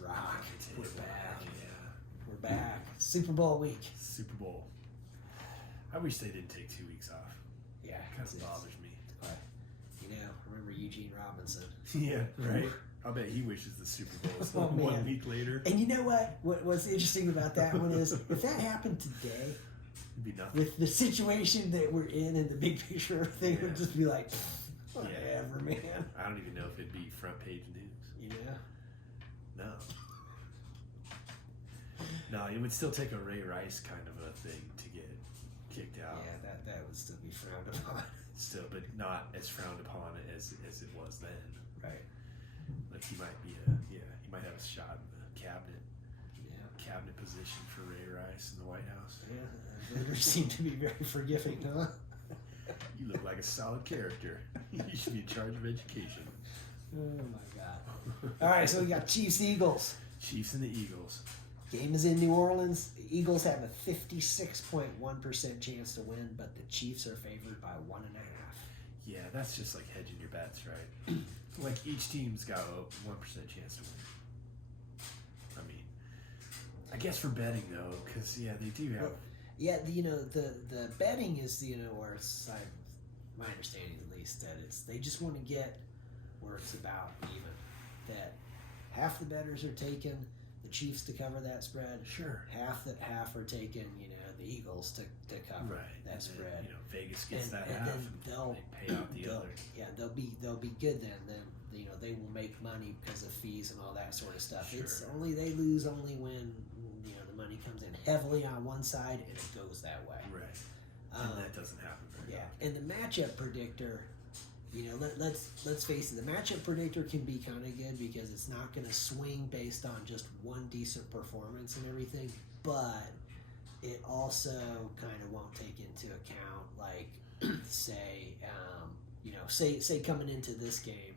Let's rock. We're back. Yeah. We're back. Super Bowl week. Super Bowl. I wish they didn't take 2 weeks off. Yeah. It kind of bothers me. Remember Eugene Robinson. Yeah, right? I bet he wishes the Super Bowl was Oh, man. 1 week later. And you know what's interesting about that one is if that happened today, It'd be nothing. with the situation that we're in and the big picture of everything, Yeah. would just be like, whatever, man. I don't even know if it'd be front page news. Yeah. No. No, it would still take a Ray Rice kind of a thing to get kicked out. Yeah, that would still be frowned upon. Still, but not as frowned upon as it was then. Right. Like he might be he might have a shot in the cabinet position for Ray Rice in the White House. Yeah. Voters seem to be very forgiving, huh? You look like a solid character. You should be in charge of education. Oh my God. All right, so we got Chiefs Eagles. Chiefs and the Eagles. Game is in New Orleans. The Eagles have a 56.1% chance to win, but the Chiefs are favored by 1.5. Yeah, that's just like hedging your bets, right? Like each team's got a 1% chance to win. I mean, I guess for betting though, because they do have. Yeah, the betting is where it's my understanding at least that they just want to get where it's about even. That half the bettors are taking the Chiefs to cover that spread. Sure. Half are taking the Eagles to cover that and spread. Then, Vegas gets that and half, then and they pay out the other. Yeah, they'll be good then. Then they will make money because of fees and all that sort of stuff. Sure. It's they lose only when the money comes in heavily on one side and it goes that way. Right. And that doesn't happen very often. And the matchup predictor, let's face it, the matchup predictor can be kind of good because it's not going to swing based on just one decent performance and everything, but it also kind of won't take into account like say coming into this game,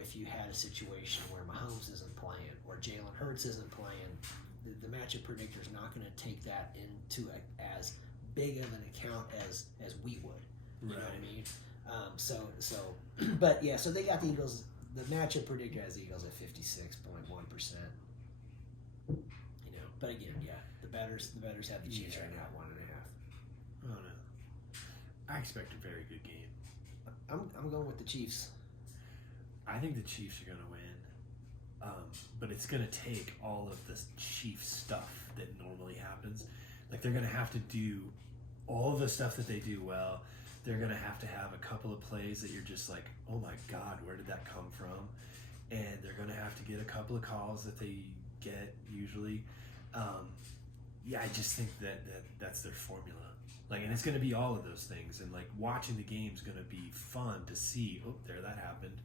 if you had a situation where Mahomes isn't playing or Jalen Hurts isn't playing, the matchup predictor is not going to take that into as big of an account as we would. You know what I mean? So they got the Eagles. The matchup predictor has the Eagles at 56.1%. But again, the bettors have the Chiefs right now at 1.5. Oh no, I expect a very good game. I'm going with the Chiefs. I think the Chiefs are going to win, but it's going to take all of this Chiefs stuff that normally happens. Like they're going to have to do all of the stuff that they do well. They're going to have a couple of plays that you're just like, oh my God, where did that come from? And they're going to have to get a couple of calls that they get usually. I just think that's their formula. Like, and it's going to be all of those things. And like watching the game is going to be fun to see. Oh, there that happened.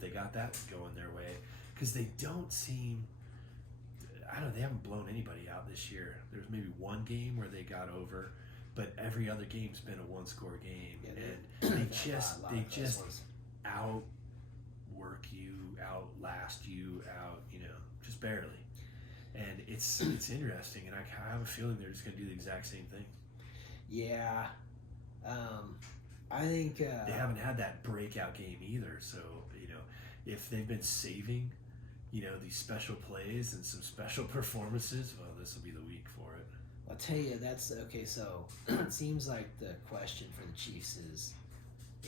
They got that going their way. Because they don't seem, they haven't blown anybody out this year. There's maybe one game where they got over, but every other game's been a one-score game, and they just outwork you, outlast you, just barely. And it's interesting, and I have a feeling they're just going to do the exact same thing. Yeah, I think they haven't had that breakout game either. So if they've been saving, these special plays and some special performances, well, this will be the week for it. I'll tell you, that's okay. So it seems like the question for the Chiefs is,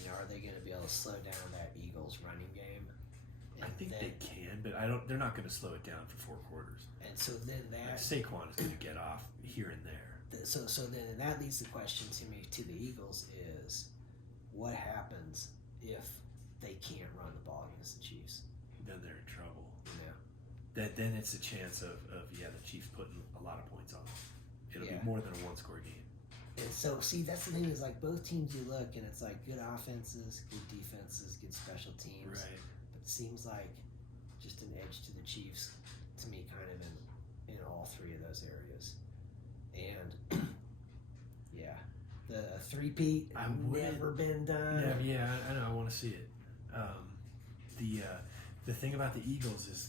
are they going to be able to slow down that Eagles running game? And I think they can, but they're not going to slow it down for 4 quarters. And so then Saquon is going to get off here and there. So then that leads the question to me to the Eagles is, what happens if they can't run the ball against the Chiefs? Then they're in trouble. Yeah. Then it's a chance of the Chiefs putting a lot of points on them. It'll be more than a one-score game. And so, see, that's the thing is like both teams you look and it's like good offenses, good defenses, good special teams. Right. But it seems like just an edge to the Chiefs to me kind of in all three of those areas. And the three-peat never been done. Yeah, I know. I want to see it. The thing about the Eagles is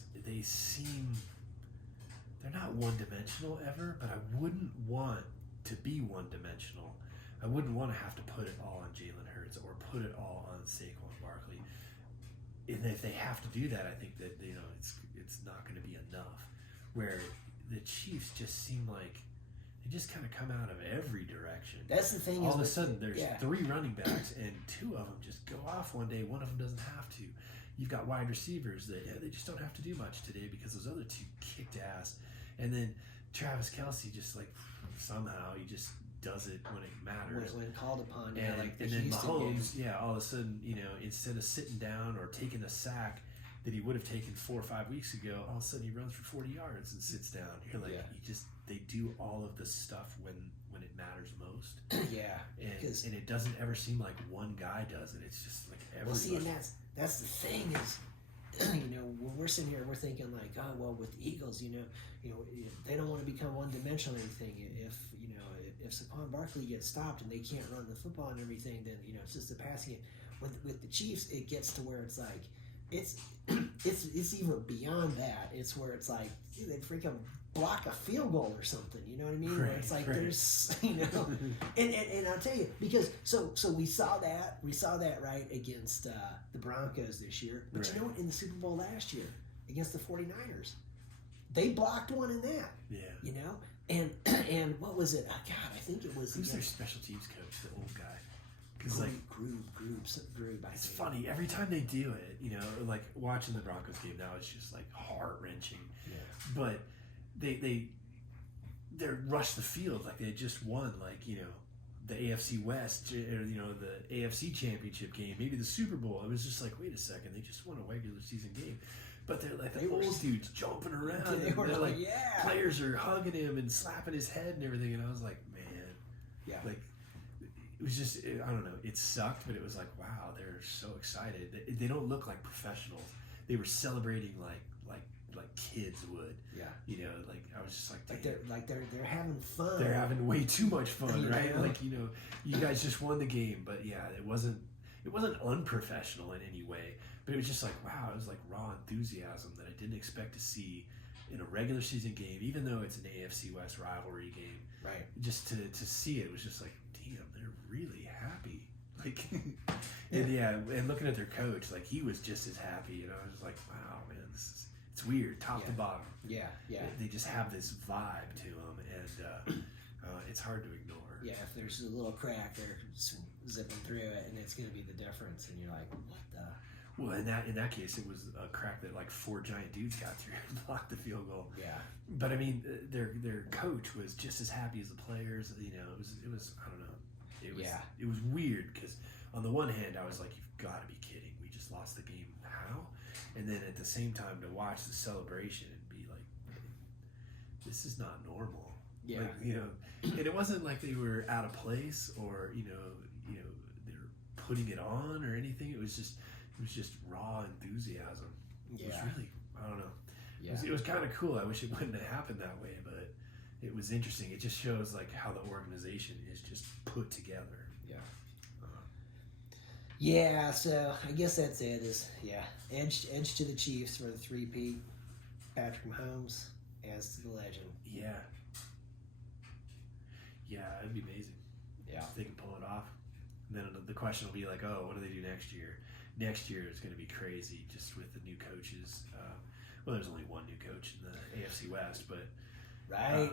they're not one-dimensional ever, but I wouldn't want to be one-dimensional. I wouldn't want to have to put it all on Jalen Hurts or put it all on Saquon Barkley. and if they have to do that, I think that it's not going to be enough. Where the Chiefs just seem like they just kind of come out of every direction. That's the thing. All of a sudden, there's 3 running backs, and 2 of them just go off one day. One of them doesn't have to. You've got wide receivers that they just don't have to do much today because those other 2 kicked ass. And then Travis Kelce just like somehow he just does it when it matters. When called upon, and then Mahomes, all of a sudden, instead of sitting down or taking a sack that he would have taken 4 or 5 weeks ago, all of a sudden he runs for 40 yards and sits down. You're like, they do all of this stuff when it matters most. Yeah, and it doesn't ever seem like one guy does it. It's just like everybody. Well, see, and that's the thing is, when we're sitting here, we're thinking like, oh well, with the Eagles, they don't want to become one-dimensional or anything. If Saquon Barkley gets stopped and they can't run the football and everything, then it's just a passing game. With the Chiefs, it gets to where it's like, it's even beyond that. It's where it's like they freaking block a field goal or something. You know what I mean? Right, where it's like right. there's and I'll tell you, because so we saw that right against the Broncos this year. But right. you know what? In the Super Bowl last year against the 49ers, they blocked one in that. Yeah. And what was it? God, I think it was. Who's their special teams coach? The old guy. Because Grube. It's funny every time they do it. Like watching the Broncos game now, it's just like heart wrenching. Yeah. But they rush the field like they had just won the AFC West or the AFC Championship game, maybe the Super Bowl. It was just like, wait a second, they just won a regular season game. But they're like the old dudes jumping around. They were like, players are hugging him and slapping his head and everything. And I was like, man, it was just, I don't know, it sucked, but it was like, wow, they're so excited. They don't look like professionals. They were celebrating like kids would. Yeah. I was just like, they're having fun. They're having way too much fun, right? know? You guys just won the game, but yeah, it wasn't unprofessional in any way. But it was just like, wow, it was like raw enthusiasm that I didn't expect to see in a regular season game, even though it's an AFC West rivalry game. Right. Just to see it was just like, damn, they're really happy. And looking at their coach, like he was just as happy, and I was like, wow, man, it's weird, top to bottom. Yeah. They just have this vibe to them, and it's hard to ignore. Yeah, if there's a little crack, they're zipping through it, and it's going to be the difference. And you're like, what the? Well, in that case, it was a crack that like 4 giant dudes got through and blocked the field goal. Yeah. But I mean, their coach was just as happy as the players. It was I don't know. It was weird because on the one hand, I was like, you've got to be kidding. We just lost the game. How? And then at the same time, to watch the celebration and be like, this is not normal. Yeah. And it wasn't like they were out of place or they're putting it on or anything. It was just raw enthusiasm. Yeah. It was really, I don't know. Yeah. It was kind of cool. I wish it wouldn't have happened that way, but it was interesting. It just shows like how the organization is just put together. Yeah. Yeah, so I guess that's it. Edge to the Chiefs for the 3-peat. Patrick Mahomes as to the legend. Yeah. Yeah, it'd be amazing. Yeah. If they can pull it off. And then the question will be like, oh, what do they do next year? Next year is going to be crazy just with the new coaches. Well, there's only one new coach in the AFC West, but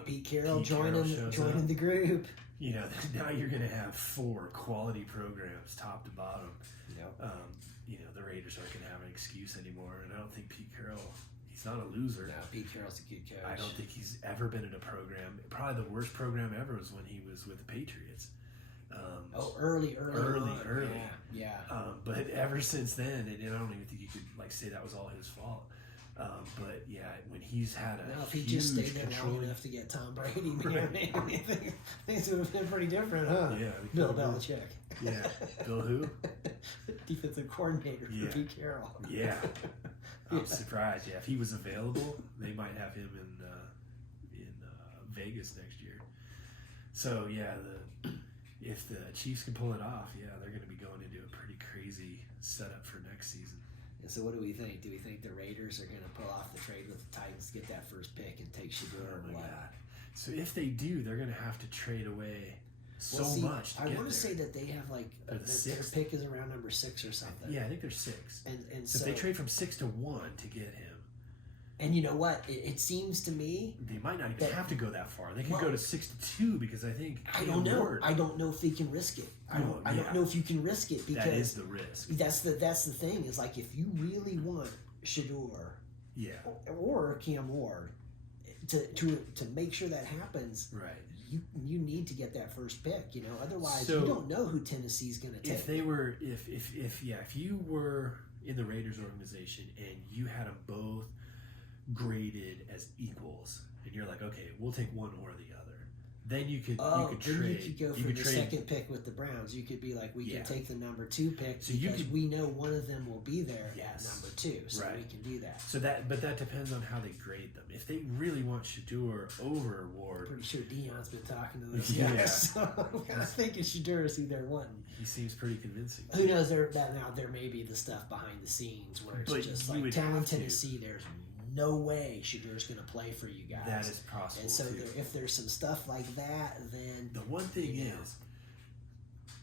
Pete Carroll joining the group. Now you're going to have 4 quality programs, top to bottom. Yep. The Raiders aren't going to have an excuse anymore, and I don't think Pete Carroll. He's not a loser. No, Pete Carroll's a good coach. I don't think he's ever been in a program. Probably the worst program ever was when he was with the Patriots. Early. Yeah. But ever since then, and I don't even think you could say that was all his fault. But yeah, when he's had a if he just stayed there long enough to get Tom Brady, things would have been pretty different, huh? Yeah. Bill Belichick. Yeah. Bill who? Defensive coordinator for Pete Carroll. Yeah. I'm surprised. Yeah, if he was available, they might have him in Vegas next year. So yeah, if the Chiefs can pull it off, they're going to be going into a pretty crazy setup for next season. And so what do we think? Do we think the Raiders are going to pull off the trade with the Titans to get that first pick and take Shedeur or what? God. So if they do, they're going to have to trade away much to I get want to there. say that they have like They're the their sixth. pick is around number 6 or something. Yeah, I think they're 6. And So so if they trade from 6 to 1 to get him, and you know what? It seems to me they might not even that- have to go that far. They could Well, go to 6 to 2 because I think I don't know. Ward, I don't know if they can risk it. I don't yeah. know if you can risk it because that is the risk. that's the thing is like if you really want Shador Yeah, or Cam Ward to make sure that happens, right. you need to get that first pick. You know, otherwise So, you don't know who Tennessee's going to take. If they were, if you were in the Raiders organization and you had them both graded as equals, and you're like, okay, we'll take one or the other, then you could then trade. you could go for the second pick with the Browns. You could be like, we Yeah. can take the number 2 pick So you because could- we know one of them will be there Yes. at number 2, so Right. we can do that. So but that depends on how they grade them. If they really want Shador over Ward, Pretty sure Dion's been talking to those Yeah. guys, so I'm thinking Shador is who they're wanting. he seems pretty convincing. Who knows? There may be the stuff behind the scenes where it's But just you like would telling have to. Tennessee, there's no way Shador's going to play for you guys. That is possible and so too. if there's some stuff like that, then The one thing you know. is,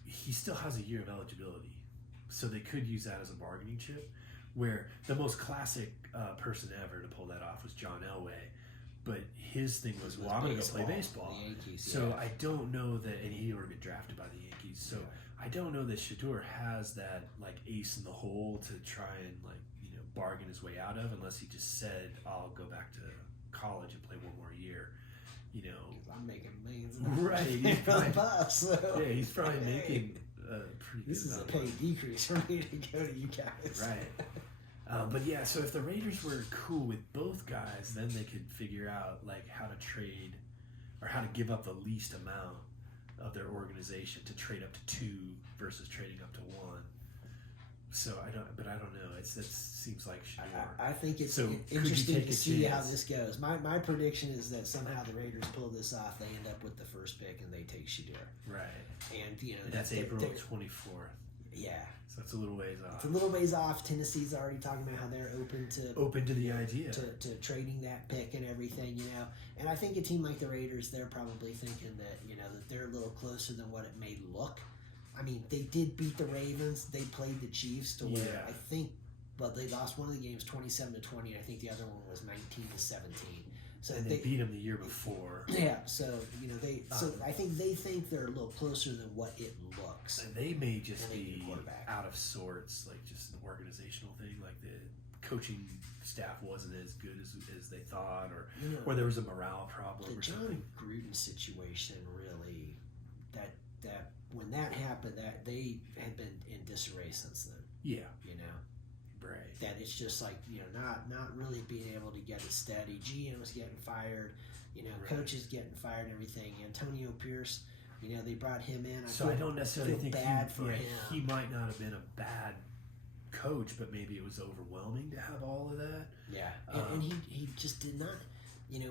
he still has a year of eligibility, so they could use that as a bargaining chip. Where the most classic person ever to pull that off was John Elway, but his thing was, well, I'm going to go play baseball. The Yankees, So yeah. I don't know that, and he already been drafted by the Yankees. So I don't know that Shador has that like ace in the hole to try and like bargain his way out of, unless he just said, I'll go back to college and play one more year. I'm making millions. Right, he's from probably- Buffs, so. Yeah, he's probably Hey, making pretty good. This is a amount of pay money. decrease for me to go to you guys. Right. But yeah, so if the Raiders were cool with both guys, then they could figure out like how to trade or how to give up the least amount of their organization to trade up to 2 versus trading up to 1. So I don't know. That seems like Shador. I think it's So, could you interesting take to a see how chance? this goes. My prediction is that somehow the Raiders pull this off. They end up with the first pick and they take Shador. Right. And And that's April 24th. Yeah, So it's a little ways off. it's a little ways off. Tennessee's already talking about how they're Open to the idea. to trading that pick and everything, And I think a team like the Raiders, they're probably thinking that that they're a little closer than what it may look. I mean, they did beat the Ravens. They played the Chiefs to where Yeah. I think, but they lost one of the games 27-20. I think the other one was 19-17. So And they beat him the year before. yeah. So I think they think they're a little closer than what it looks. And they may just And they need a be quarterback. out of sorts, like just an organizational thing, like the coaching staff wasn't as good as they thought, or there was a morale problem The or John something. Gruden situation really that when that happened, that they had been in disarray since then. Yeah, right. That it's just like not really being able to get it steady. GM's getting fired, Right. coaches getting fired, and everything. Antonio Pierce, they brought him in. So I don't necessarily feel think bad for him. he might not have been a bad coach, but maybe it was overwhelming to have all of that. Yeah, and he just did not.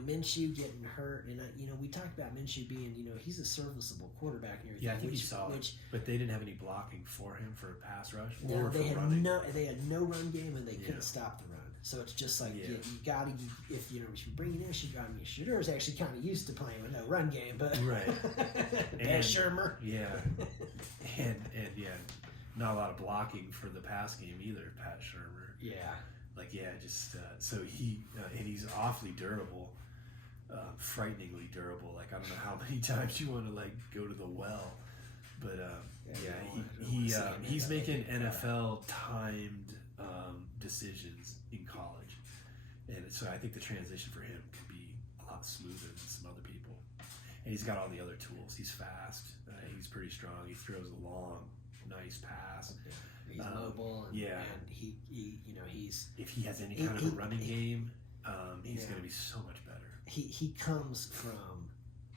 Minshew getting hurt, and we talked about Minshew being, he's a serviceable quarterback and everything. Yeah, I think which, he saw which, it, but they didn't have any blocking for him for a pass rush No, or they for had running. they had no run game and they Yeah. couldn't stop the run. So it's just like Yeah. you got to if you're bringing in Shador. I mean, Shador is actually kind of used to playing with no run game, but Right. Dan And- Shermer. Yeah, and yeah, not a lot of blocking for the pass game either. Pat Shermer. Yeah, So and he's awfully durable, frighteningly durable. Like I don't know how many times you want to like go to the well, but he's making NFL timed decisions in college, and so I think the transition for him could be a lot smoother than some other people. And he's got all the other tools. He's fast. He's pretty strong. He throws a long, nice pass. he's mobile. And, yeah. and he he's If he has any kind of a running game, he's going to be so much better. he comes from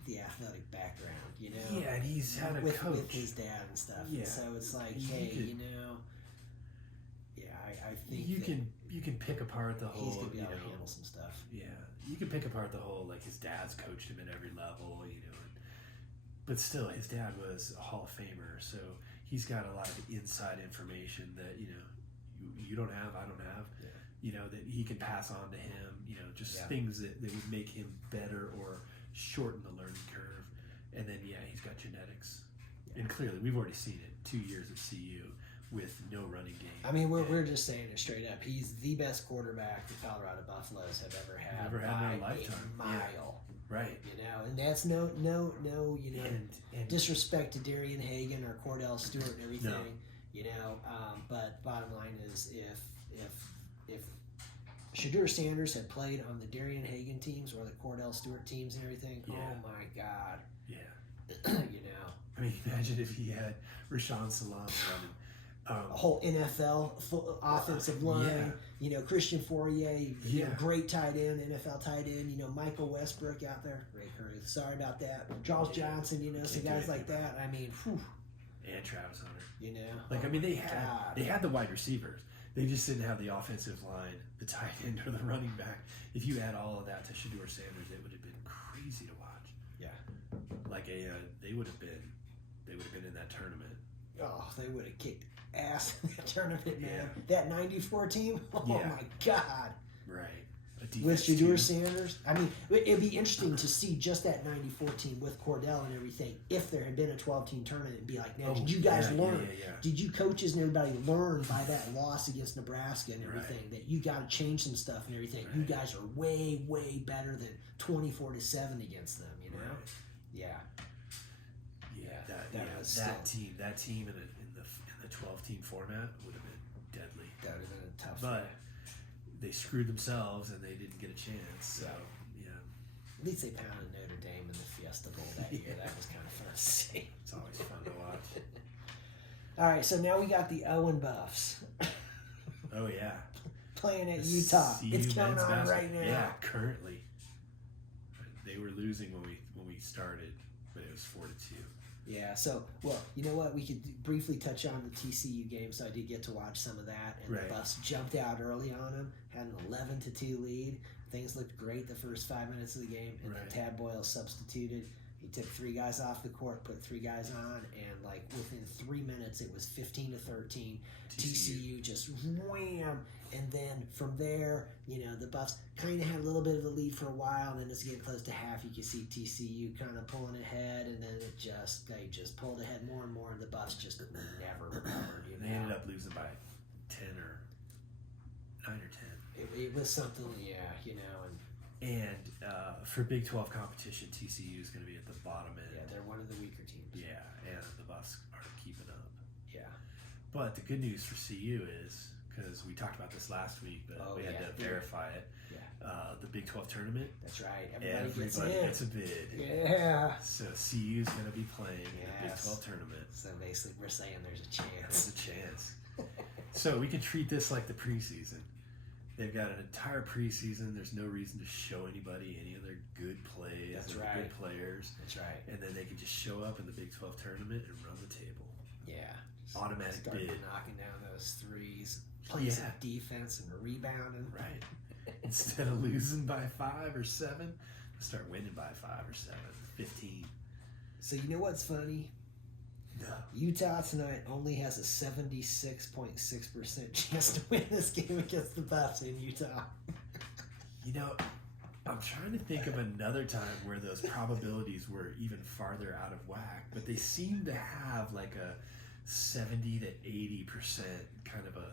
the athletic background, Yeah, and he's had a with coach. his dad and stuff. Yeah. And so it's like, You hey, could- I think You can pick apart the he's whole. gonna be able to handle some stuff. Yeah, you can pick apart the whole like his dad's coached him at every level, but still his dad was a Hall of Famer, so he's got a lot of inside information that you don't have, I don't have. Yeah. That he can pass on to him. Just Yeah. things that would make him better or shorten the learning curve. And then he's got genetics, and clearly we've already seen it. 2 years at CU with no running game. I mean, we're just saying it straight up. He's the best quarterback the Colorado Buffaloes have ever had Never had in their lifetime. a mile. Right. You know, and that's no, you know, And disrespect to Darian Hagan or Cordell Stewart and everything. No. You know, but bottom line is if Shedeur Sanders had played on the Darian Hagan teams or the Cordell Stewart teams and everything, Yeah. oh my God. yeah. You know, I mean, imagine if he had Rashawn Salam running. a whole NFL offensive line. Yeah. You know, Christian Fourier, you know, Yeah. great tight end, NFL tight end. You know, Michael Westbrook out there. Ray Curry, sorry about that. Charles Johnson. You know, some Can't do guys like anything that. I mean, whew, And Travis Hunter. you know, Like, oh I mean, my they God. had the wide receivers. They just didn't have the offensive line, the tight end, or the running back. If you add all of that to Shedeur Sanders, it would have been crazy to watch. Yeah. Like they would have been in that tournament. Oh, they would have kicked ass in that tournament, man. Yeah. That '94 team. Oh Yeah. my God. Right. With Shedeur Sanders, I mean, it'd be interesting to see just that '94 team with Cordell and everything. If there had been a 12-team tournament, and be like, now, did you guys learn? Yeah. Did you coaches and everybody learn by that loss against Nebraska and everything Right. that you got to change some stuff and everything? You Right. guys are way, way better than 24-7 against them. You know? Right. Yeah. That team in the 12-team format would have been deadly. That would have been a tough. But they screwed themselves and they didn't get a chance. So yeah, at least they pounded Notre Dame in the Fiesta Bowl that year. That was kind of fun to see. it's always fun to watch. All right, so now we got the Owen Buffs Oh yeah, playing at Utah. CU It's counting men's on basketball. right now. Yeah, currently they were losing when we started, but it was 4-2. Yeah, so, well, you know what? We could briefly touch on the TCU game, so I did get to watch some of that, and Right. the Buffs jumped out early on them, had an 11-2 lead. Things looked great the first 5 minutes of the game, and Right. then Tad Boyle substituted. He took 3 guys off the court, put 3 guys on, and, like, within 3 minutes, it was 15-13. TCU just wham! And then from there, you know, the Buffs kind of had a little bit of a lead for a while, and then as it getting close to half, you can see TCU kind of pulling ahead, and then they just pulled ahead more and more, and the Buffs just never recovered. You know? They ended up losing by 10 or 9 or 10. It was something, yeah, you know, and For Big 12 competition, TCU is going to be at the bottom end. yeah, they're one of the weaker teams. Yeah, and the Buffs are keeping up. Yeah. But the good news for CU is, because we talked about this last week, but Oh, we had yeah. to verify it. Yeah. The Big 12 tournament, That's right. everybody gets a bid. Yeah. So CU is going to be playing in the Big Yes. 12 tournament. So basically, we're saying there's a There's chance. a chance. So we can treat this like the preseason. They've got an entire preseason. There's no reason to show anybody any of their good plays That's or right. good players. That's right. And then they can just show up in the Big 12 tournament and run the table. Yeah. Automatic Start bid. knocking down those threes, playing some Yeah. defense and rebounding. Right. Instead of losing by 5 or 7, start winning by 5 or 7, 15. So you know what's funny? No. Utah tonight only has a 76.6% chance to win this game against the Buffs in Utah. You know, I'm trying to think of another time where those probabilities were even farther out of whack, but they seem to have like a 70 to 80% kind of a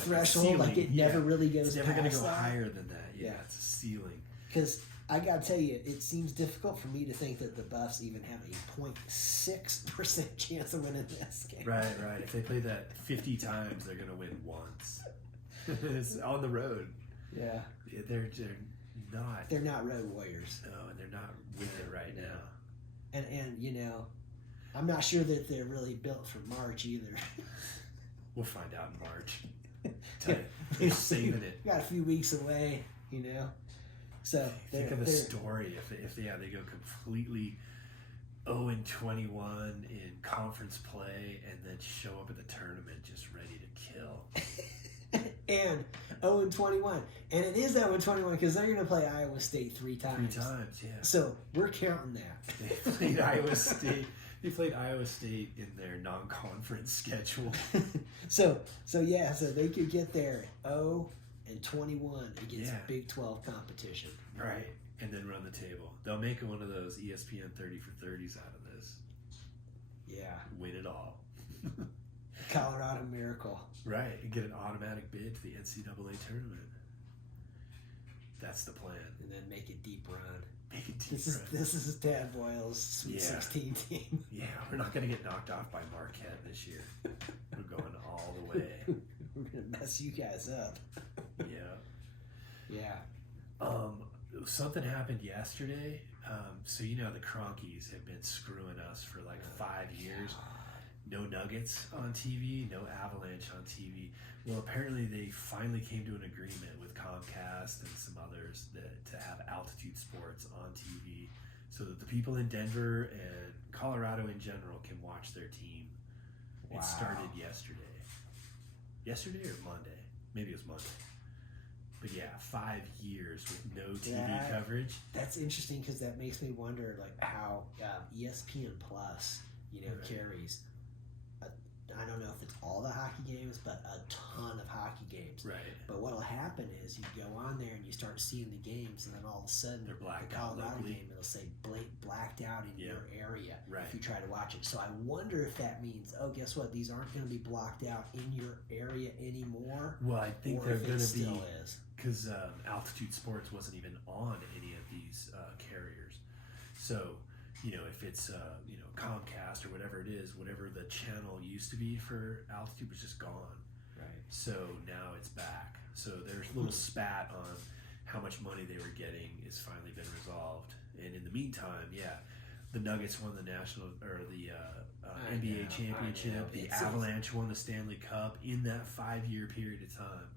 Threshold, like it never really goes It's never going to past go that. higher than that. Yeah, Yeah. it's a ceiling. Because I gotta tell you, it seems difficult for me to think that the Buffs even have a 0.6% chance of winning this game. Right. If they play that 50 times, they're going to win once. It's on the road. Yeah. They're not. They're not road warriors. No, and they're not with it right now. And you know, I'm not sure that they're really built for March either. We'll find out in March. They're saving it. Got a few weeks away, you know. So Think of the they're- story if they go completely 0-21 in conference play and then show up at the tournament just ready to kill. and 0-21, and it is 0-21 because they're going to play Iowa State 3 times. 3 times, yeah. So we're counting that. They played Iowa State. They played Iowa State in their non-conference schedule. So they could get there 0-21 and 21 against Yeah. Big 12 competition. Right. And then run the table. They'll make one of those ESPN 30 for 30s out of this. Yeah. Win it all. Colorado Miracle. Right. And get an automatic bid to the NCAA tournament. That's the plan. And then make a deep run. Make it deep This is Tad Boyle's Sweet Yeah. 16 team. Yeah, we're not going to get knocked off by Marquette this year. We're going all the way. We're going to mess you guys up. Yeah. Yeah. Something happened yesterday. So you know the Cronkies have been screwing us for like 5 years. No Nuggets on TV, no Avalanche on TV. Well, apparently they finally came to an agreement with Comcast and some others to have Altitude Sports on TV, so that the people in Denver and Colorado in general can watch their team. Wow. It started yesterday. Yesterday or Monday? Maybe it was Monday. But yeah, 5 years with no TV coverage. That's interesting because that makes me wonder, like, how ESPN Plus, Right. carries. I don't know if it's all the hockey games, but a ton of hockey games. Right. But what'll happen is you go on there and you start seeing the games, and then all of a sudden, They're blacked the out Colorado locally. game, it'll say blacked out in Yeah. your area Right. if you try to watch it. So I wonder if that means, oh, guess what? These aren't going to be blocked out in your area anymore. Well, I think or they're if it going to be, still is. because Altitude Sports wasn't even on any of these carriers. So, if it's Comcast or whatever it is, whatever the channel used to be for Altitude was just gone. Right. So now it's back. So there's a little spat on how much money they were getting is finally been resolved. And in the meantime, yeah, the Nuggets won the national or the NBA championship. The Avalanche won the Stanley Cup in that 5-year period of time.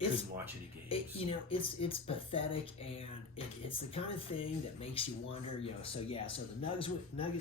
Couldn't watch any games. It's pathetic, and it's the kind of thing that makes you wonder. So the Nuggets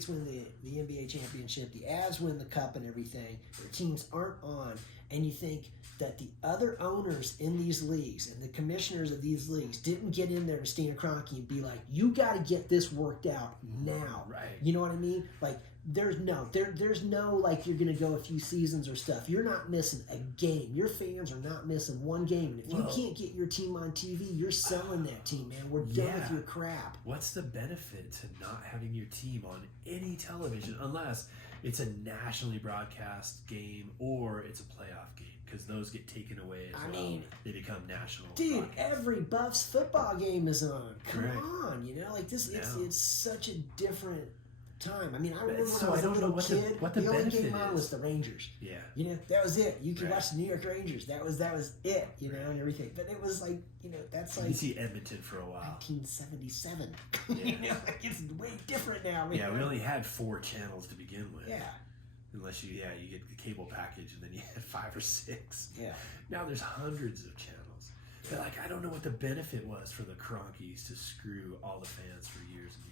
win the NBA championship. The Avs win the cup and everything. Their teams aren't on, and you think that the other owners in these leagues and the commissioners of these leagues didn't get in there to Stan Kroenke and be like, "You got to get this worked out now." Right. You know what I mean? Like. There's no like you're gonna go a few seasons or stuff. You're not missing a game. Your fans are not missing one game. And if you can't get your team on TV, you're selling that team, man. We're done with your crap. What's the benefit to not having your team on any television unless it's a nationally broadcast game or it's a playoff game? Because those get taken away as well. They become national. Dude, broadcast. every Buffs football game is on. Come Right. on, like this. Yeah. It's such a different time. I mean, I remember So when I was I don't a know little kid. what the the only benefit game on is. was the Rangers. Yeah. That was it. You could Right. watch the New York Rangers. That was it. And everything. But it was like, that's You like see Edmonton for a while. 1977. Yeah. It's way different now, man. Yeah, we only had 4 channels to begin with. Yeah. Unless you get the cable package and then you had 5 or 6. Yeah. Now there's hundreds of channels. But I don't know what the benefit was for the Cronkies to screw all the fans for years and years.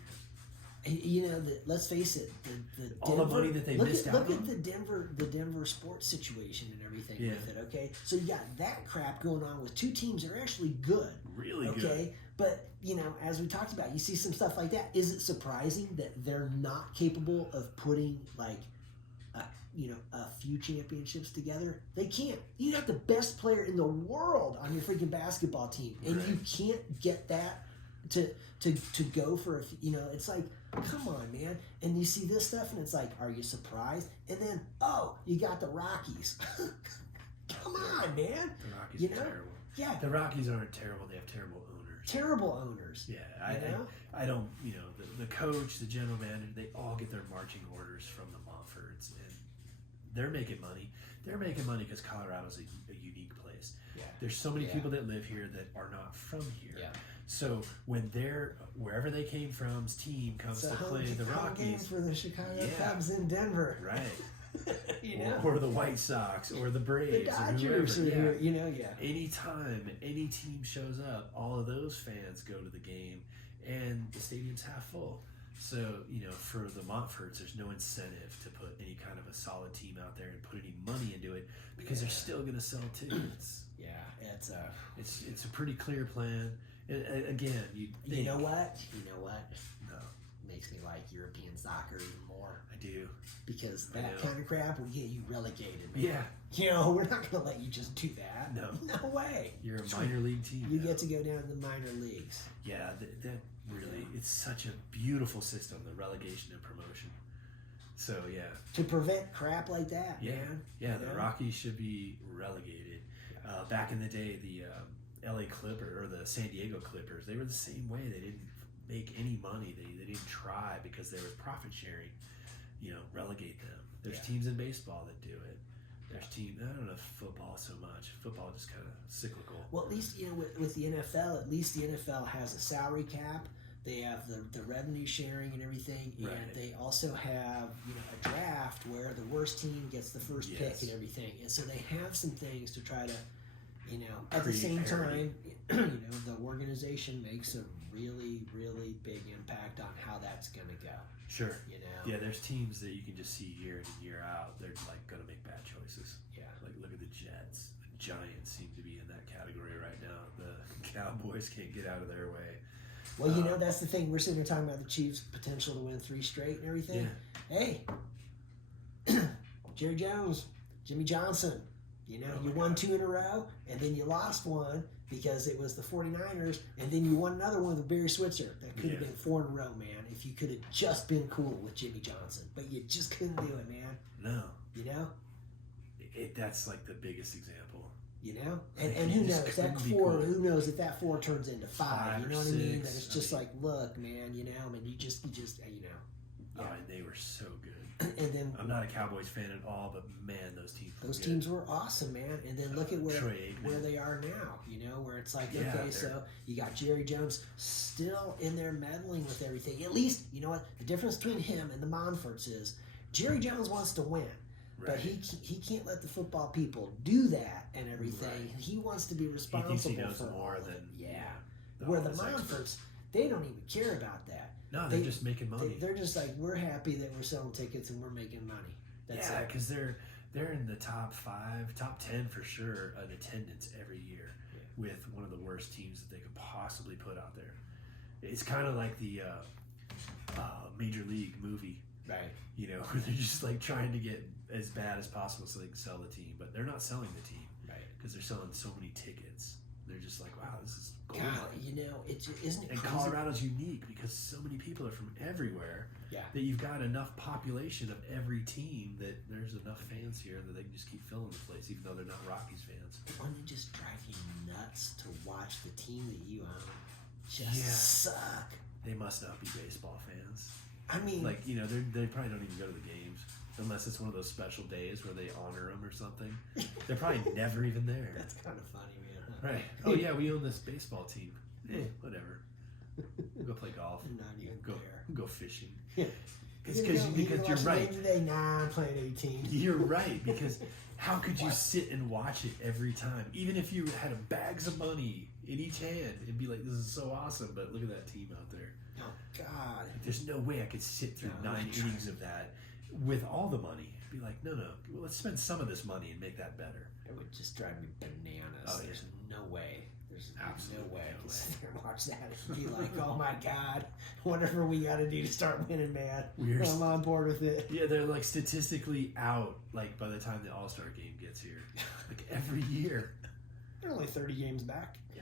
Let's face it, the All Denver, the money that they missed out Look on. at the Denver sports situation and everything Yeah. with it. Okay, so you got that crap going on with 2 teams that are actually good. Really good. Okay, but as we talked about, you see some stuff like that. Is it surprising that they're not capable of putting a few championships together? They can't. You got the best player in the world on your freaking basketball team, and Right. you can't get that to go for it's like, come on, man. And you see this stuff and it's like, are you surprised? And then you got the Rockies. Come on, man. The Rockies are terrible. Yeah, The Rockies aren't terrible. They have terrible owners. terrible owners. Yeah, You I don't. The coach, the general manager, they all get their marching orders from the Montforts, and they're making money. They're making money because Colorado's a unique place. Yeah. There's so many Yeah. people that live here that are not from here. Yeah. So when wherever they came from's team comes to play the home game Rockies, for the Chicago Yeah. Cubs in Denver. right? Or the White Sox or the the Braves Dodgers or are whoever. here, yeah. Anytime any team shows up, all of those fans go to the game, and the stadium's half full. So, for the Montforts, there's no incentive to put any kind of a solid team out there and put any money into it because they're still going to sell tickets. Yeah, It's a pretty clear plan. And again, you know what? No. makes me like European soccer even more. I do. Because I that know. kind of crap will get you relegated, man. Yeah. You know, we're not going to let you just do that. No. No way. You're a minor league team. You now. get to go down to the minor leagues. Yeah, that really, it's such a beautiful system, the relegation and promotion. So, yeah. To prevent crap like that, Yeah. man. Yeah, You the know? Rockies should be relegated. Back in the day, the LA Clipper or the San Diego Clippers, they were the same way. They didn't make any money. They didn't try because there was profit sharing. You know, relegate them. There's Yeah. teams in baseball that do it. There's teams. I don't know football so much. Football just kind of cyclical. Well, at least, you know, with the NFL, at least the NFL has a salary cap. They have the revenue sharing and everything, and Right. they also have, you know, a draft where the worst team gets the first Yes. pick and everything. And so they have some things to try to, you know, at the Create same parity. time, you know, the organization makes a really, really big impact on how that's going to go. Sure. You know, Yeah, there's teams that you can just see year in and year out. They're like going to make bad choices. yeah. Like, look at the Jets. The Giants seem to be in that category right now. The Cowboys can't get out of their way. Well, you know, that's the thing. We're sitting here talking about the Chiefs' potential to win 3 straight and everything. Yeah. Hey, Jerry Jones, Jimmy Johnson, you know, Oh you my won God. 2 in a row, and then you lost one because it was the 49ers, and then you won another one with Barry Switzer. That could have Yeah. been 4 in a row, man, if you could have just been cool with Jimmy Johnson. But you just couldn't do it, man. No. You know? That's like the biggest example. You know? And, Like, and you who just knows? That couldn't be 4, cool. who knows if that 4 turns into 5, Five you or know what I mean? That six, it's just I like, look, man, you know, I mean, you just, you know. Oh, and they were so good. And then I'm not a Cowboys fan at all, but man, those teams were those good. teams were awesome, man. And then look at Troy Aikman. where they are now, you know, where it's like, Yeah, okay, they're- so you got Jerry Jones still in there meddling with everything. At least, you know what? The difference between him and the Monforts is Jerry Jones wants to win, Right. but he can't let the football people do that and everything. Right. He wants to be He responsible thinks he knows for more all of than it. Yeah. all Where the those experts. Monforts, they don't even care about that. No, they're they- just making money. They're just like, we're happy that we're selling tickets and we're making money. That's Yeah, it. because they're in the top 5, top 10 for sure in attendance every year with one of the worst teams that they could possibly put out there. It's kind of like the Major League movie, Right. you know, where they're just like trying to get as bad as possible so they can sell the team, but they're not selling the team Right. because they're selling so many tickets. They're just like, wow, this is gold. God, you know, isn't it And crazy? Colorado's unique because so many people are from everywhere Yeah. that you've got enough population of every team that there's enough fans here that they can just keep filling the place, even though they're not Rockies fans. Wouldn't it just drive you nuts to watch the team that you own just Yeah. suck? They must not be baseball fans. I mean, Like, you know, they probably don't even go to the games unless it's one of those special days where they honor them or something. They're probably never even there. that's kind of funny, man. Huh? Right. Oh, yeah, we own this baseball team. Whatever. We'll go play golf. I'm not even Go, there. go fishing. Yeah. Because you're right. Today, nah, I'm playing 18. You're right, because how could you What? sit and watch it every time? Even if you had bags of money in each hand and be like, this is so awesome, but look at that team out there. Oh, God. There's no way I could sit through No, 9 I'm trying. innings of that with all the money. Be like, no, well, let's spend some of this money and make that better. It would just drive me bananas. Oh, yeah. There's no way. There's Absolutely no way I no could way. sit there and watch that and be like, oh my God, whatever we got to do to start winning, man. We're I'm on board with it. Yeah, they're like statistically out like by the time the All-Star game gets here. Like every year. They're only 30 games back. Yeah.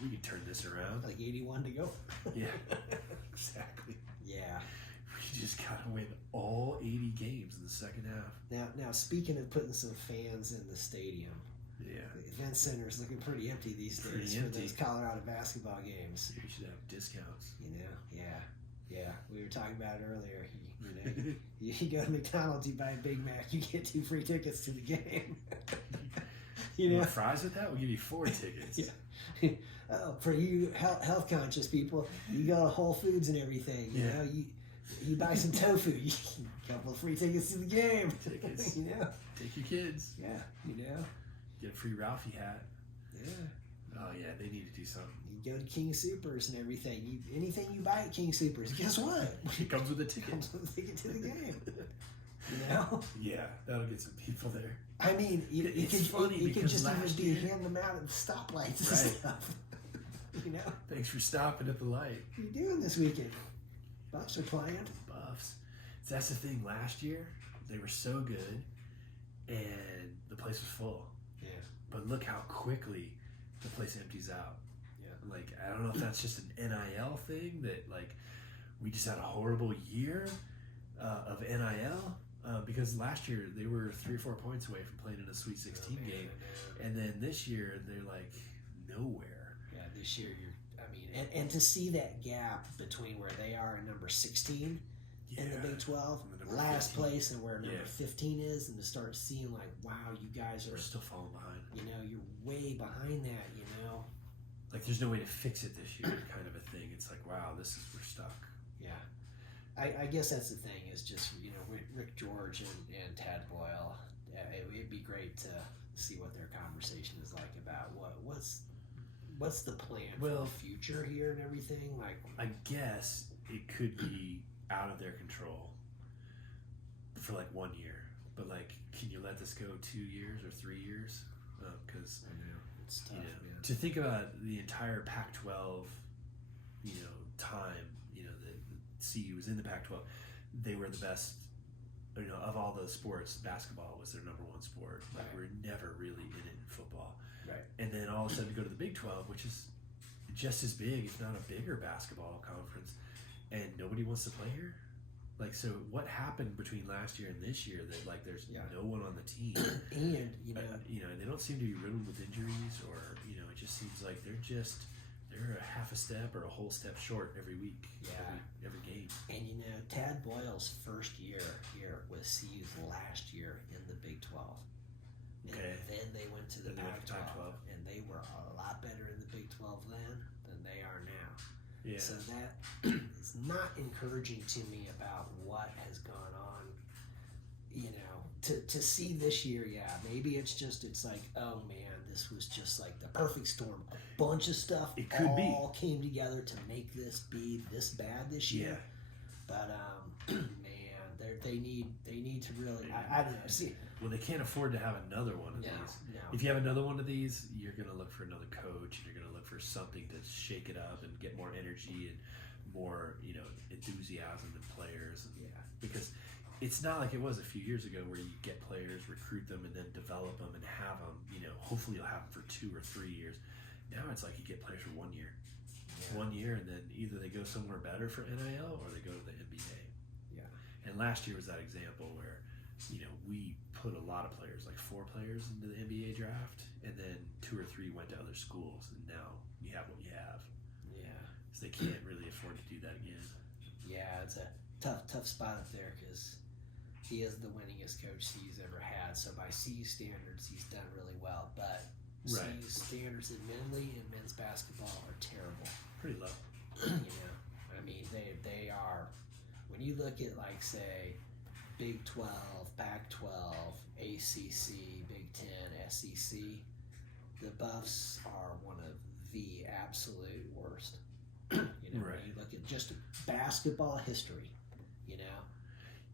We can turn this around. Like 81 to go. Yeah. Exactly. Yeah. We just gotta win all 80 games in the second half. Now, speaking of putting some fans in the stadium, Yeah. the event center is looking pretty empty these days Pretty for empty. those Colorado basketball games. You should have discounts. You know, yeah. We were talking about it earlier. You know, you go to McDonald's, you buy a Big Mac, you get 2 free tickets to the game. You want fries with that? We'll give you 4 tickets. Yeah. Oh, for you health conscious people, you go to Whole Foods and everything. You Yeah. know, you buy some tofu, you get a couple of free tickets to the game. Tickets. You know, Take your kids. yeah. You know, Get a free Ralphie hat. yeah. Oh yeah, they need to do something. You go to King Supers and everything. Anything you buy at King Supers, guess what? It comes with a ticket. Comes with a ticket to the game. You know, Yeah, that'll get some people there. I mean, It's it funny could because just even last be year- hand them out at stoplights and Right. stuff. You know, Thanks for stopping at the light. what are you doing this weekend? Buffs are playing. Buffs. So that's the thing. Last year, they were so good, and the place was full. Yeah. But look how quickly the place empties out. Yeah. Like, I don't know if that's just an NIL thing that, like, we just had a horrible year of NIL. Because last year they were 3 or 4 points away from playing in a Sweet 16 game, and then this year they're like nowhere. Yeah, this year and to see that gap between where they are and number 16 in the Big 12, last 15. Place, and where number 15 is, and to start seeing like, wow, you guys are still falling behind. You know, you're way behind that. You know, like there's no way to fix it this year, kind of a thing. It's like, wow, we're stuck. Yeah. I guess that's the thing is just, you know, Rick George and Tad Boyle. It'd be great to see what their conversation is like about what's the plan for the future here and everything. Like, I guess it could be out of their control for like 1 year, but like, can you let this go 2 years or 3 years? Because it's tough, man. To think about the entire Pac-12, time. CU was in the Pac-12, they were the best, of all the sports, basketball was their number one sport. Like, we're never really in it in football. Right. And then all of a sudden to go to the Big 12, which is just as big, if not a bigger basketball conference, and nobody wants to play here? Like, so what happened between last year and this year that, like, there's no one on the team? And, they don't seem to be riddled with injuries, or, it just seems like they're a half a step or a whole step short every week, every game. And Tad Boyle's first year here was CU's last year in the Big 12. Okay. And then they went to the Pac-12, and they were a lot better in the Big 12 then than they are now. Yeah. So that is not encouraging to me about what has gone on. To see this year, maybe it's like, oh man, this was just like the perfect storm. A bunch of stuff all came together to make this be this bad this year. Yeah. But man, they need to really. I don't know. See, well, they can't afford to have another one of these. No. If you have another one of these, you're going to look for another coach, and you're going to look for something to shake it up and get more energy and more, enthusiasm in players. Because it's not like it was a few years ago where you get players, recruit them, and then develop them and have them. Hopefully you'll have them for 2 or 3 years. Now it's like you get players for 1 year. 1 year, and then either they go somewhere better for NIL or they go to the NBA. Yeah. And last year was that example where, we put a lot of players, like 4 players into the NBA draft, and then 2 or 3 went to other schools, and now you have what you have. Yeah. So they can't really afford to do that again. Yeah, it's a tough spot up there because he is the winningest coach CU's ever had. So by CU standards, he's done really well. But CU's standards, admittedly, in men's basketball are terrible. Pretty low. I mean, they are. When you look at, like, say, Big 12, Pac-12, ACC, Big 10, SEC, the Buffs are one of the absolute worst. When you look at just basketball history,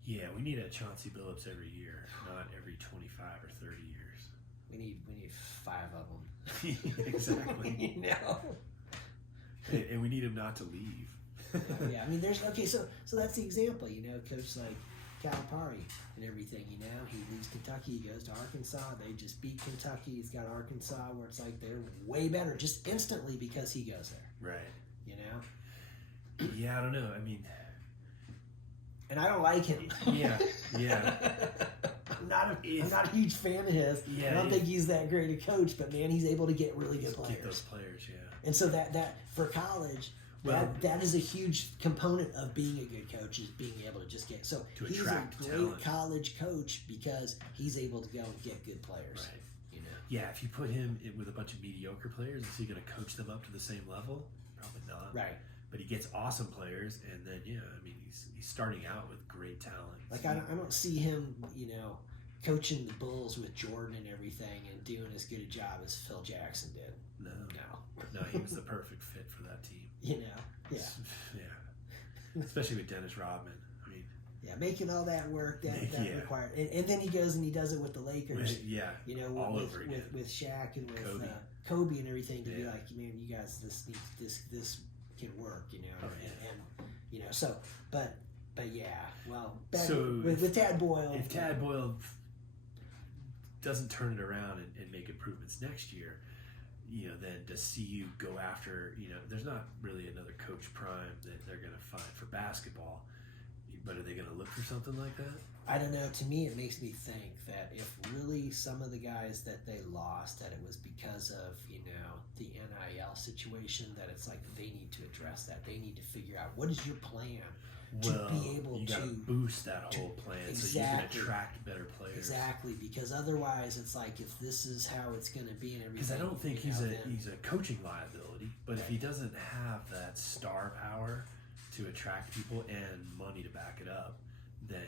Yeah, we need a Chauncey Billups every year, not every 25 or 30 years. We need 5 of them. Exactly. And we need him not to leave. I mean, so that's the example, coach like Calipari and everything, he leaves Kentucky, he goes to Arkansas, they just beat Kentucky, he's got Arkansas where it's like they're way better just instantly because he goes there. Right. Yeah, I don't know. I mean, and I don't like him. Yeah. I'm not a huge fan of his. Yeah, I don't think he's that great a coach, but man, he's able to get really good players. Get those players, yeah. And so that for college, that is a huge component of being a good coach, is being able to just get. So he's a great talent. College coach because he's able to go and get good players. Right. Yeah, if you put him in with a bunch of mediocre players, is he going to coach them up to the same level? Probably not. Right. But he gets awesome players, and then he's starting out with great talent. Like I don't see him, coaching the Bulls with Jordan and everything, and doing as good a job as Phil Jackson did. No, he was the perfect fit for that team. Yeah. Especially with Dennis Rodman. I mean, making all that work that required, and then he goes and he does it with the Lakers. All over again with Shaq and with Kobe and everything to be like, man, you guys, this can work, and You know, so but yeah, well, back So with Tad Boyle. If Tad Boyle doesn't turn it around and make improvements next year, you know, then does CU go after, you know, there's not really another Coach Prime that they're going to find for basketball, but are they going to look for something like that? I don't know. To me, it makes me think that if really some of the guys that they lost, that it was because of, you know, the NIL situation, that it's like they need to address that. They need to figure out what is your plan to be able you to gotta boost that whole plan so you can attract better players. Exactly, because otherwise it's like if this is how it's going to be and everything. Because I don't think you know, he's a coaching liability, but if he doesn't have that star power to attract people and money to back it up, then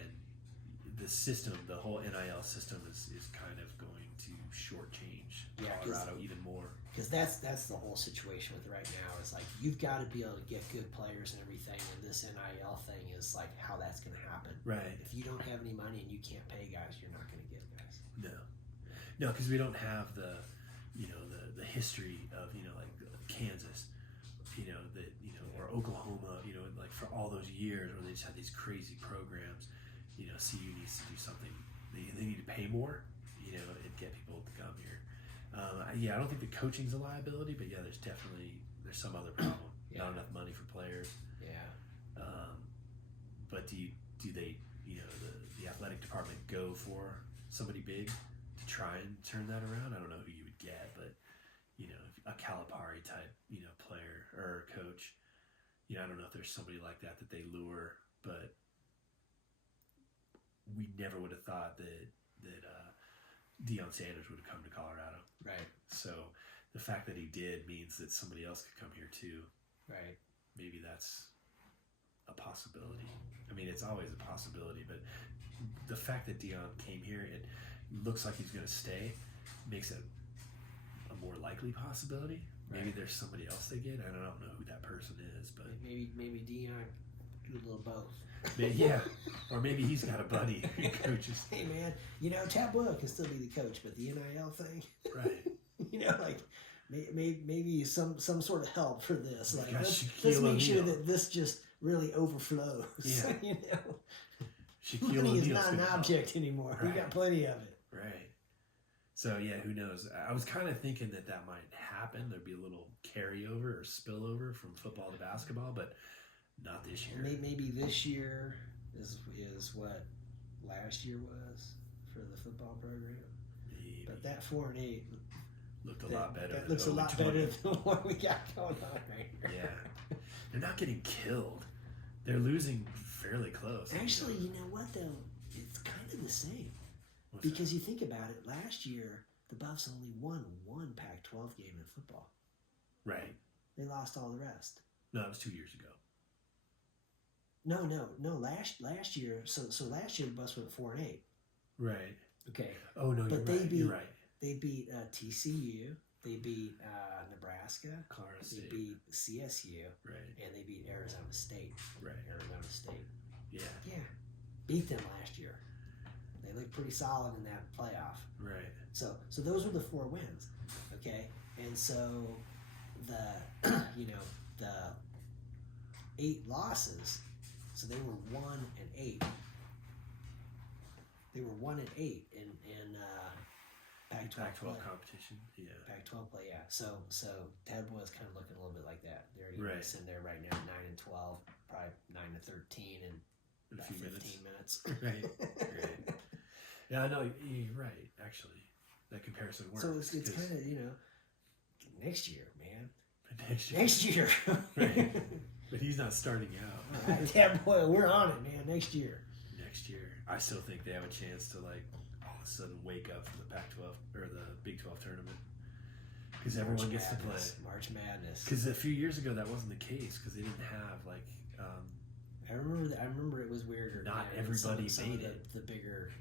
the system, the whole NIL system is kind of going to shortchange Colorado even more. Because that's the whole situation with it right now. Is like you've got to be able to get good players and everything, and this NIL thing is like how that's going to happen. Right. If you don't have any money and you can't pay guys, you're not going to get guys. No, because we don't have the, you know, the history of, you know, like Kansas, you know, that, you know, or Oklahoma, you know, like for all those years where they just had these crazy programs. You know, CU needs to do something. They need to pay more, you know, and get people to come here. I don't think the coaching's a liability, but yeah, there's some other problem. Not enough money for players. Yeah. But do they, you know, the athletic department go for somebody big to try and turn that around? I don't know who you would get, but, you know, a Calipari type, you know, player or coach. You know, I don't know if there's somebody like that they lure, but we never would have thought that Deion Sanders would have come to Colorado. Right. So the fact that he did means that somebody else could come here too. Right. Maybe that's a possibility. I mean, it's always a possibility, but the fact that Deion came here, it looks like he's going to stay, makes it a more likely possibility. Maybe there's somebody else they get. I don't know who that person is, but maybe Deion do a little both. Yeah, or maybe he's got a buddy who coaches. Hey man, you know, Tad Boyle can still be the coach, but the NIL thing, right? You know, like maybe some sort of help for this. Like let's O'Neal. make sure that this just really overflows. Yeah, you know, Shaquille money is O'Neal's not an object anymore. Right. We got plenty of it. Right. So yeah, who knows? I was kind of thinking that might happen. There'd be a little carryover or spillover from football to basketball, but not this year. Maybe this year is what last year was for the football program. Maybe. But that 4-8 looked a lot better. That looks a lot better than what we got going on right here. Yeah, they're not getting killed. They're losing fairly close. Actually, you know what though? It's kind of the same. What's Because that? you think about it, last year the Buffs only won one Pac-12 game in football. Right. They lost all the rest. No, it was 2 years ago. No. Last year. So last year the Buffs went 4-8. Right. Okay. Oh no, But you're right. They beat TCU. They beat Nebraska. Colorado They State. beat CSU. Right. And they beat Arizona State. Right. Arizona State. Yeah. Yeah. Beat them last year. They looked pretty solid in that playoff. Right. So those were the 4 wins. Okay. And so the the 8 losses. So they were 1-8. They were 1-8 in Pac-12 play. competition. Yeah. Pac-12 play, yeah. So Tad Boyle's kind of looking a little bit like that. They're Right. in there right now, 9-12, probably 9-13 in In a about few 15 minutes. Right. Right. Yeah, I know. You're right. Actually, that comparison works. So it's kind of, you know, next year, man. next year. Next year. Right. But he's not starting out. All right, Tad Boyle, we're on it, man. Next year. Next year, I still think they have a chance to like all of a sudden wake up from the Pac-12 or the Big 12 tournament because everyone gets to play. March Madness. Because a few years ago that wasn't the case because they didn't have like. I remember it was weirder. Not Yeah, everybody some made of it. The bigger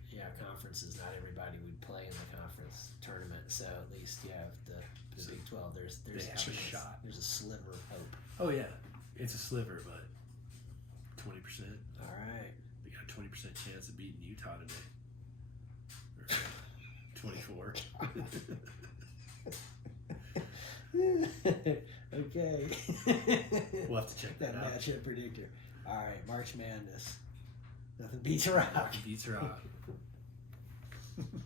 conferences, not everybody would play in the conference tournament. So at least you have the So Big 12. There's they a have a chance. shot. There's a sliver of hope. Oh yeah, it's a sliver, but 20%. All right. They got a 20% chance of beating Utah today. Or 24. Okay. We'll have to check that out. matchup predictor. All right, March Madness. Nothing beats a rock. Beats rock.